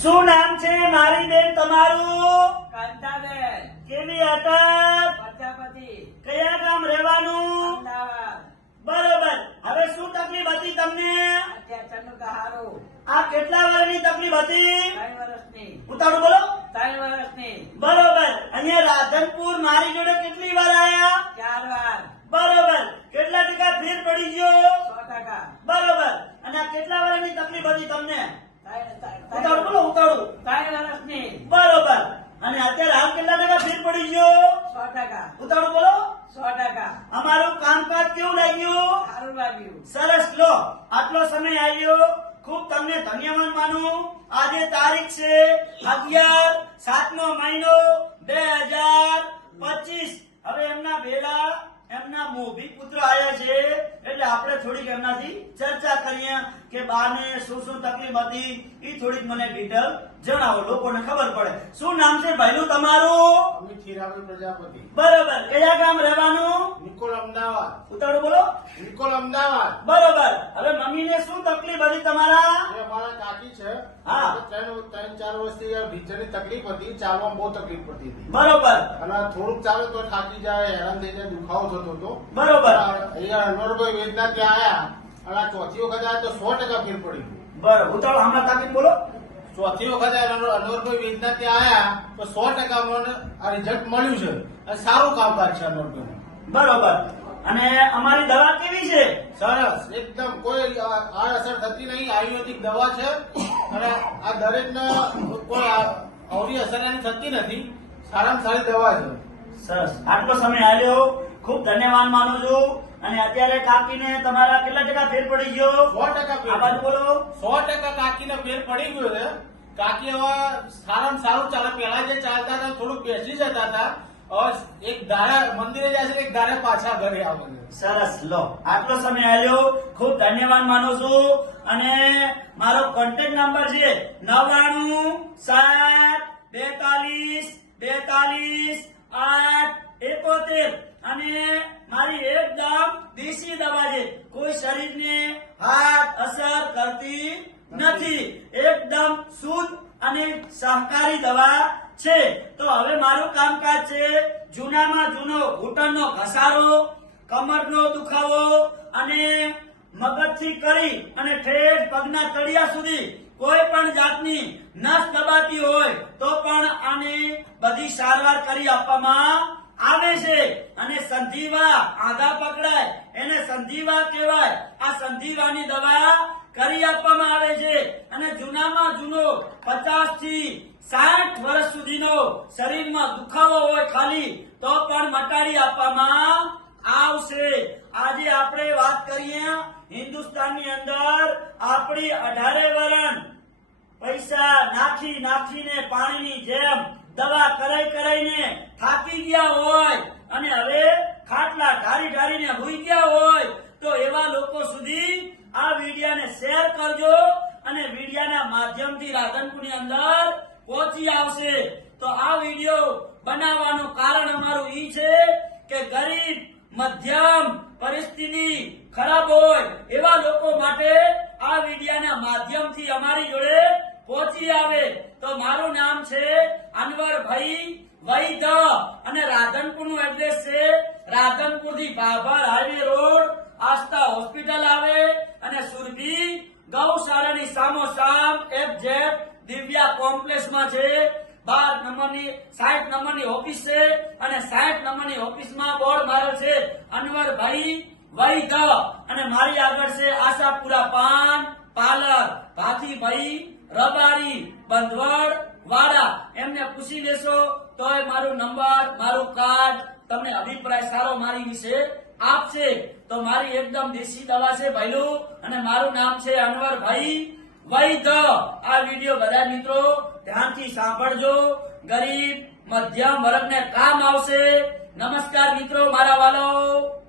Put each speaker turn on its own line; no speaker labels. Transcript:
શું નામ છે? મારી બેન તમારું?
કાંતાબેન.
કેવી હતા?
પ્રજાપતિ.
કયા ગામ રહેવાનું? બરોબર. હવે શું તકલીફ હતી તમને? આ કેટલા વર્ષની તકલીફ હતી? ઉતાળું બોલો.
ત્રણ વર્ષની.
બરોબર. અહીંયા રાધનપુર મારી જોડે કેટલી વાર આયા?
ચાર વાર.
બરોબર. કેટલા ટકા ફેર પડી ગયો?
સો ટકા.
બરોબર. અને આ કેટલા વર્ષની તકલીફ હતી તમને? ઉતાળું બોલો ઉતાળું
ત્રણ
બરોબર. અને અત્યારે હાલ કેટલા ટકા ફેર પડી ગયો?
સો ટકા.
ઉતાળું બોલો.
સો ટકા.
અમારું કામકાજ કેવું લાગ્યું?
સારું લાગ્યું.
સરસ લો. આટલો સમય આવ્યો. ખૂબ તમને ધન્યવાદ માનું. આજે તારીખ છે અગિયાર સાતમો મહિનો બે હજાર પચીસ. હવે એમના વેલા એમના મોભી પુત્ર આવ્યા છે. એટલે આપણે થોડીક એમનાથી ચર્ચા કરીએ કે બાને શું શું તકલીફ હતી એ થોડીક મને ડિટેલ જણાવો લોકોને ખબર પડે. શું નામ છે ભાઈનું તમારું?
અમિત પ્રજાપતિ.
બરોબર. કયા ગામ રહેવાનું?
નિકોલ અમદાવાદ.
ઉતારો બોલો.
નિકોલ અમદાવાદ.
બરોબર. હવે મમ્મીને શું તકલીફ હતી તમારા?
મારા કાકી છે.
હા.
ત્રણ ત્રણ ચાર વર્ષથી ભીતરની તકલીફ હતી ચાલવામાં બહુ તકલીફ પડતી હતી.
બરોબર.
અને થોડુંક ચાલે તો થાકી જાય હેરાન થઈ જાય દુખાવો થતો હતો
બરોબર.
અહીંયા અનવરભાઈ વેદના ત્યાં આવ્યા અને આ ચોથી વખત આવ્યા તો સો ટકા ફેર પડી
બરોબર. ઉતાળો હમણાં તાકીદ બોલો.
ચોથી વખત અનવરભાઈ વેદના ત્યાં આવ્યા તો સો ટકા મને આ રિઝલ્ટ મળ્યું છે. અને સારું કામકાજ છે અનવરભાઈ
બરોબર. અને અમારી દવા કેવી છે?
સરસ. એકદમ કોઈ આ- આ અસર થતી નહીં. આયુર્વેદિક દવા છે. અને આ દરેકને કોઈ અવરી અસર એની થતી નથી. સારામાં સારી દવા છે.
સરસ. આટલો સમય આવ્યો ખૂબ ધન્યવાદ માનું છું. અને અત્યારે કાકીને તમારા કેટલા ટકા ફેર પડી ગયો?
સો ટકા
આ બાજુ બોલો.
સો ટકા કાકીને ફેર પડી ગયો છે. કાકી હવે સારામાં સારું ચાલે. પેલા જે ચાલતા હતા થોડુંક બેસી જતા હતા. એક ધારા મંદિરે જાય છે એક ધારે પાછા ઘરે આવે
સરસ. લો આટલો સમય આવ્યો ખૂબ ધન્યવાદ માનું છું. અને મારો કોન્ટેક્ટ નંબર છે નવ્વાણું સાત બેતાલીસ બેતાલીસ આઠ એકોતેર. અને મારી એકદમ દેશી દવા છે. કોઈ શરીરને હાથ અસર કરતી નથી. એકદમ શુદ્ધ અને સહકારી દવા છે. તો હવે મારું કામકાજ છે જૂનામાં જૂનો ઘૂંટણનો ઘસારો, કમરનો દુખાવો અને મગજથી કરી અને ઠેઠ પગના તળિયા સુધી કોઈ પણ જાતની નસ દબાતી હોય તો પણ આને બધી સારવાર કરી આપવામાં આવે છે. અને સંધિવા આધા પકડાય. એને સંધિવા કહેવાય. આ સંધિવાની દવા કરી આપવામાં આવે છે. અને જૂનામાં જૂનો પચાસથી સાઠ વર્ષ સુધીનો શરીરમાં દુખાવો હોય ખાલી, તો પણ મટાડી આપવામાં આવશે. આજે આપણે વાત કરીએ હિન્દુસ્તાનની અંદર આપણી અઢારે વરણ પૈસા નાખી નાખીને પાણીની જેમ દવા કરાઈ કરાઈને થાકી ગયા હોય અને હવે ખાટલા ઢારી ઢારીને હોઈ ગયા હોય, તો એવા લોકો સુધી આ વિડિયાને શેર કરજો અને વિડિયાના માધ્યમથી રાધનપુરની અંદર પહોંચી આવશે. તો આ વિડિયો બનાવવાનું કારણ અમારું ઈ છે કે ગરીબ, મધ્યમ પરિસ્થિતિ ખરાબ હોય એવા લોકો માટે આ વિડિયાના માધ્યમથી અમારી જોડે પહોંચી આવે. તો મારું નામ છે અનવરભાઈ વૈદ અને રાધનપુરનું એડ્રેસ છે રાધનપુરથી Bhabhar highway road Astha hospital આવે અને સુરભી ગૌશાળાની સામો સામ એફ જેફ દિવ્યા કોમ્પ્લેક્સમાં છે. બાર નંબરની, સાઠ નંબરની ઓફિસ છે અને સાઠ નંબરની ઓફિસમાં બોર્ડ મારેલ છે અનવરભાઈ વૈદ. અને મારી આગળ છે આશાપુરા પાન પાર્લર. ભાથીભાઈ રબારી બંધવડ વાડા. એમને પૂછી લેશો, તોય મારું નંબર, મારું કાર્ડ તમને અભિપ્રાય સારો મારી વિશે આપશે. તો મારી એકદમ દેશી દવા છે ભાઈલું, અને મારું નામ છે અનવરભાઈ વૈધ આ વીડિયો બધા મિત્રો ધ્યાનથી સાંભળજો. ગરીબ, મધ્યમ વર્ગને કામ આવશે. નમસ્કાર મિત્રો, મારા વાલો.